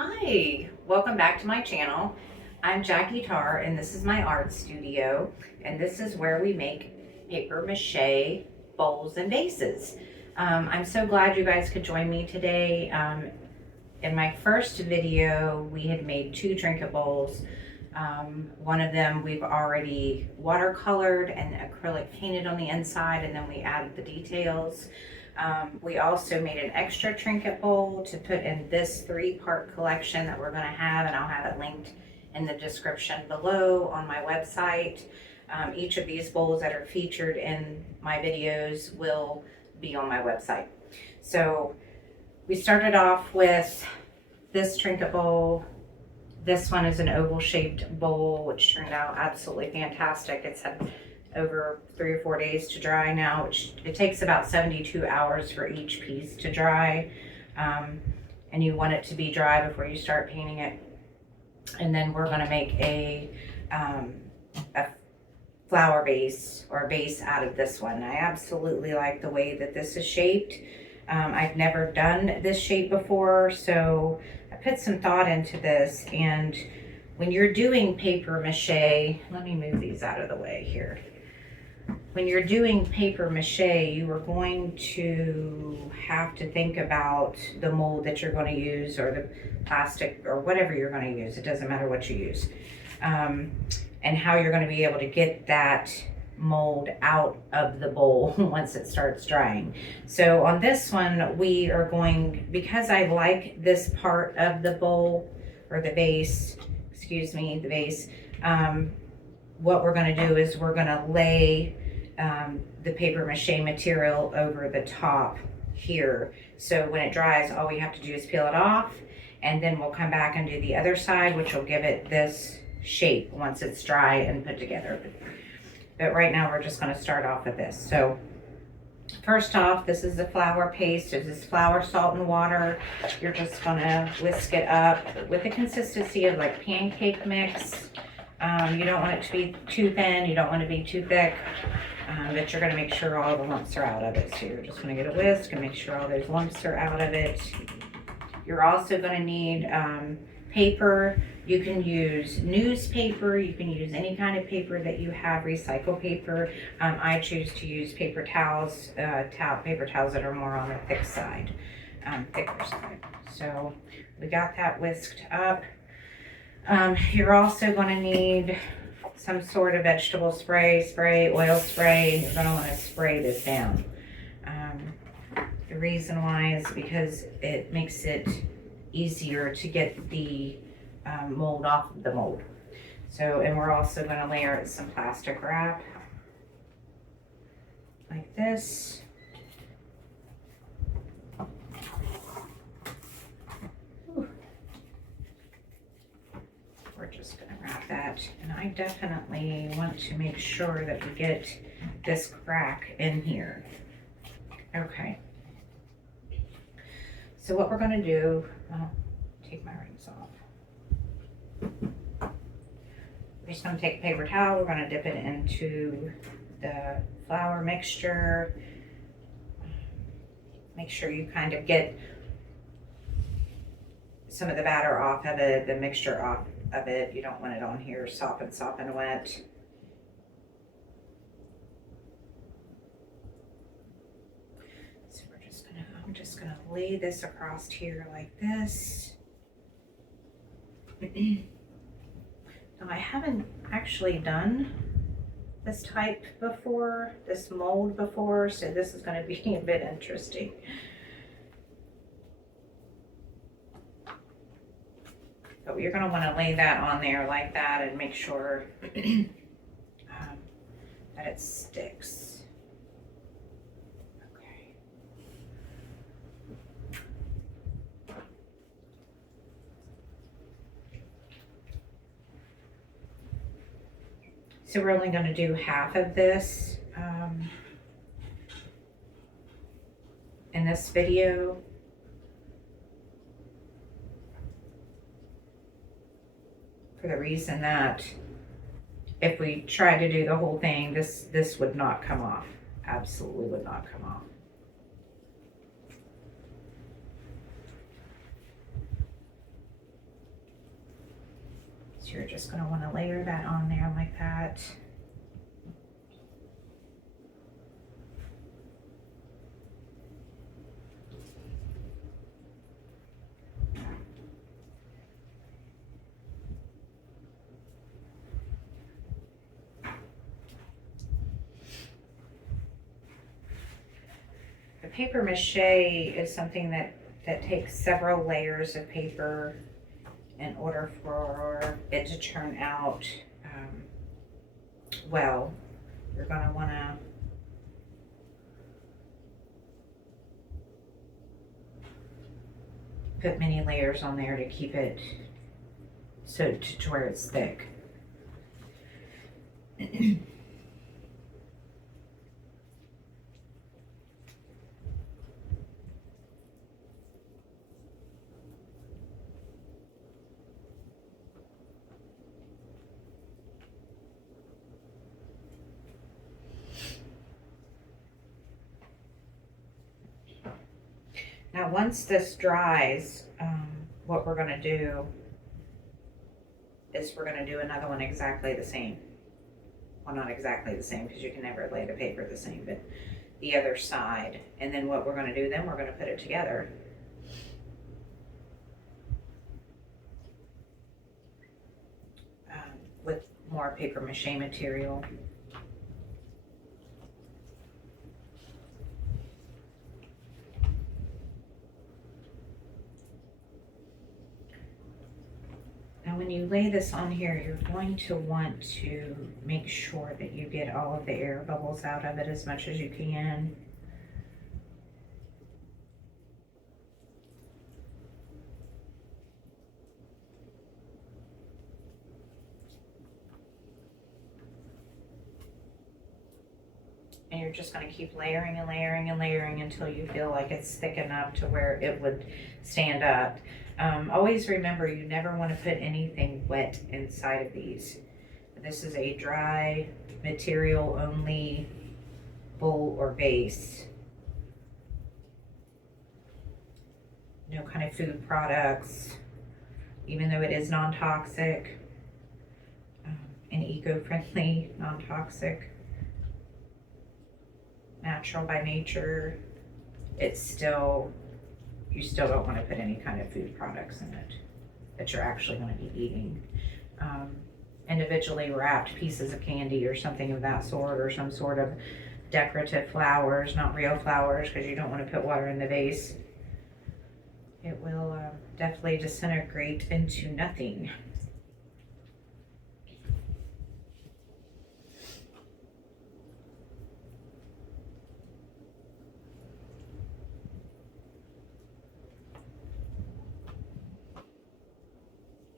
Hi, welcome back to my channel. I'm Jackie Tarr and this is my art studio, and this is where we make paper mache bowls and vases. I'm so glad you guys could join me today. In my first video we had made two trinket bowls. One of them we've already watercolored and acrylic painted on the inside, and then we added the details. We also made an extra trinket bowl to put in this 3-part collection that we're going to have, and I'll have it linked in the description below on my website. Each of these bowls that are featured in my videos will be on my website. So we started off with this trinket bowl. This one is an oval shaped bowl, which turned out absolutely fantastic. It's had over 3 or 4 days to dry now, which it takes about 72 hours for each piece to dry. And you want it to be dry before you start painting it. And then we're going to make a flower base or a base out of this one. I absolutely like the way that this is shaped. I've never done this shape before, so I put some thought into this. And when you're doing paper mache, let me move these out of the way here. When you're doing paper mache, you are going to have to think about the mold that you're going to use, or the plastic, or whatever you're going to use. It doesn't matter what you use. And how you're going to be able to get that mold out of the bowl once it starts drying. So on this one, we are going, because I like this part of the bowl, or the base, excuse me, the base, what we're going to do is we're going to lay the paper mache material over the top here. So when it dries, all we have to do is peel it off, and then we'll come back and do the other side, which will give it this shape once it's dry and put together. But right now we're just going to start off with this. So first off, this is the flour paste. This is flour, salt, and water. You're just going to whisk it up with the consistency of like pancake mix. You don't want it to be too thin. You don't want it to be too thick. But you're going to make sure all the lumps are out of it. So you're just going to get a whisk and make sure all those lumps are out of it. You're also going to need paper. You can use newspaper. You can use any kind of paper that you have, recycled paper. I choose to use paper towels, paper towels that are more on the thick side, thicker side. So we got that whisked up. You're also going to need some sort of vegetable spray, oil spray. You're going to want to spray this down. The reason why is because it makes it easier to get the mold off of the mold. So, and we're also going to layer some plastic wrap like this. We're just going to wrap that, and I definitely want to make sure that we get this crack in here. Okay. So what we're going to do, I'll take my rings off. We're just going to take a paper towel. We're going to dip it into the flour mixture. Make sure you kind of get some of the batter off of it, the mixture off of it. You don't want it on here sopping wet. So I'm just gonna lay this across here like this. Now I haven't actually done this type before, this mold before, so this is going to be a bit interesting. But you're going to want to lay that on there like that and make sure that it sticks. Okay. So we're only going to do half of this in this video. For the reason that if we try to do the whole thing, this would not come off. Absolutely would not come off. So you're just going to want to layer that on there like that. The papier-mâché is something that takes several layers of paper in order for it to turn out well. You're going to want to put many layers on there to keep it so to where it's thick. Now, once this dries, what we're going to do is we're going to do another one exactly the same. Well, not exactly the same because you can never lay the paper the same, but the other side. And then what we're going to do then, we're going to put it together. With more papier-mâché material. Now when you lay this on here, you're going to want to make sure that you get all of the air bubbles out of it as much as you can. And you're just going to keep layering and layering and layering until you feel like it's thick enough to where it would stand up. Always remember, you never want to put anything wet inside of these. This is a dry material only bowl or vase. No kind of food products, even though it is non-toxic and eco-friendly, non-toxic, natural by nature. It's still, you still don't want to put any kind of food products in it that you're actually going to be eating. Individually wrapped pieces of candy or something of that sort, or some sort of decorative flowers, not real flowers, because you don't want to put water in the vase. It will definitely disintegrate into nothing.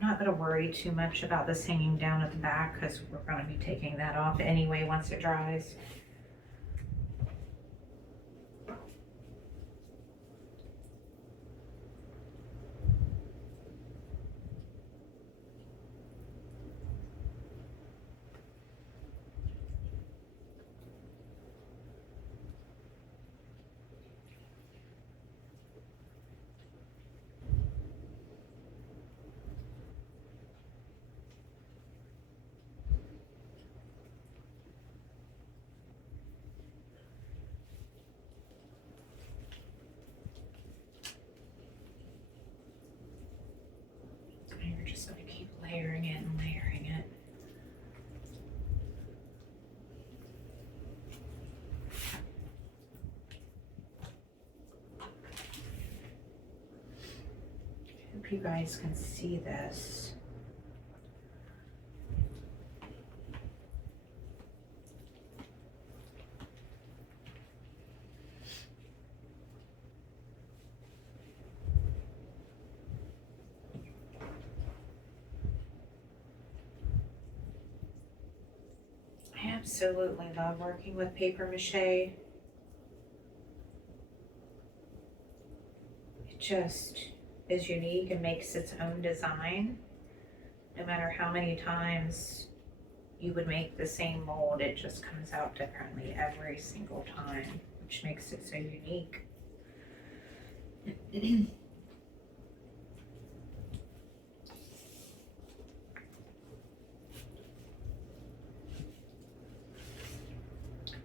Not going to worry too much about this hanging down at the back because we're going to be taking that off anyway once it dries. You're just going to keep layering it and layering it. I hope you guys can see this. I absolutely love working with papier-mâché. It just is unique and makes its own design. No matter how many times you would make the same mold, it just comes out differently every single time, which makes it so unique.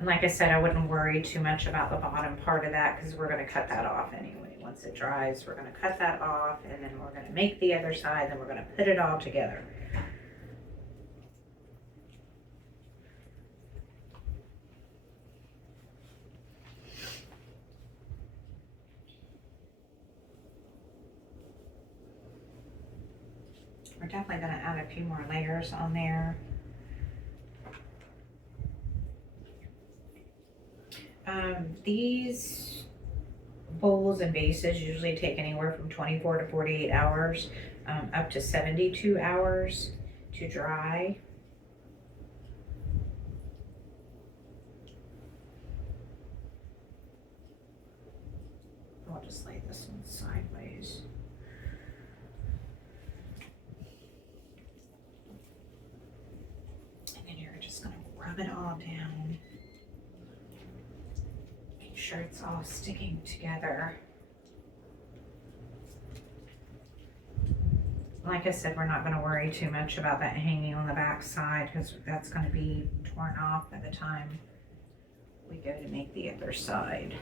And like I said, I wouldn't worry too much about the bottom part of that because we're going to cut that off anyway. Once it dries, we're going to cut that off, and then we're going to make the other side, then we're going to put it all together. We're definitely going to add a few more layers on there. These bowls and vases usually take anywhere from 24 to 48 hours, up to 72 hours to dry. I'll just lay this one sideways. And then you're just going to rub it all down. Make sure it's all sticking together. Like I said, we're not going to worry too much about that hanging on the back side because that's going to be torn off by the time we go to make the other side.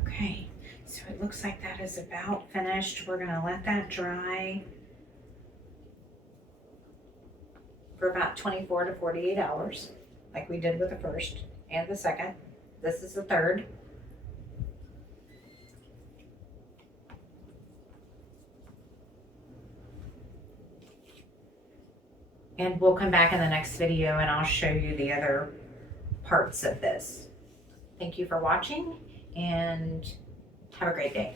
Okay, so it looks like that is about finished. We're going to let that dry for about 24 to 48 hours, like we did with the first and the second. This is the third. And we'll come back in the next video and I'll show you the other parts of this. Thank you for watching and have a great day.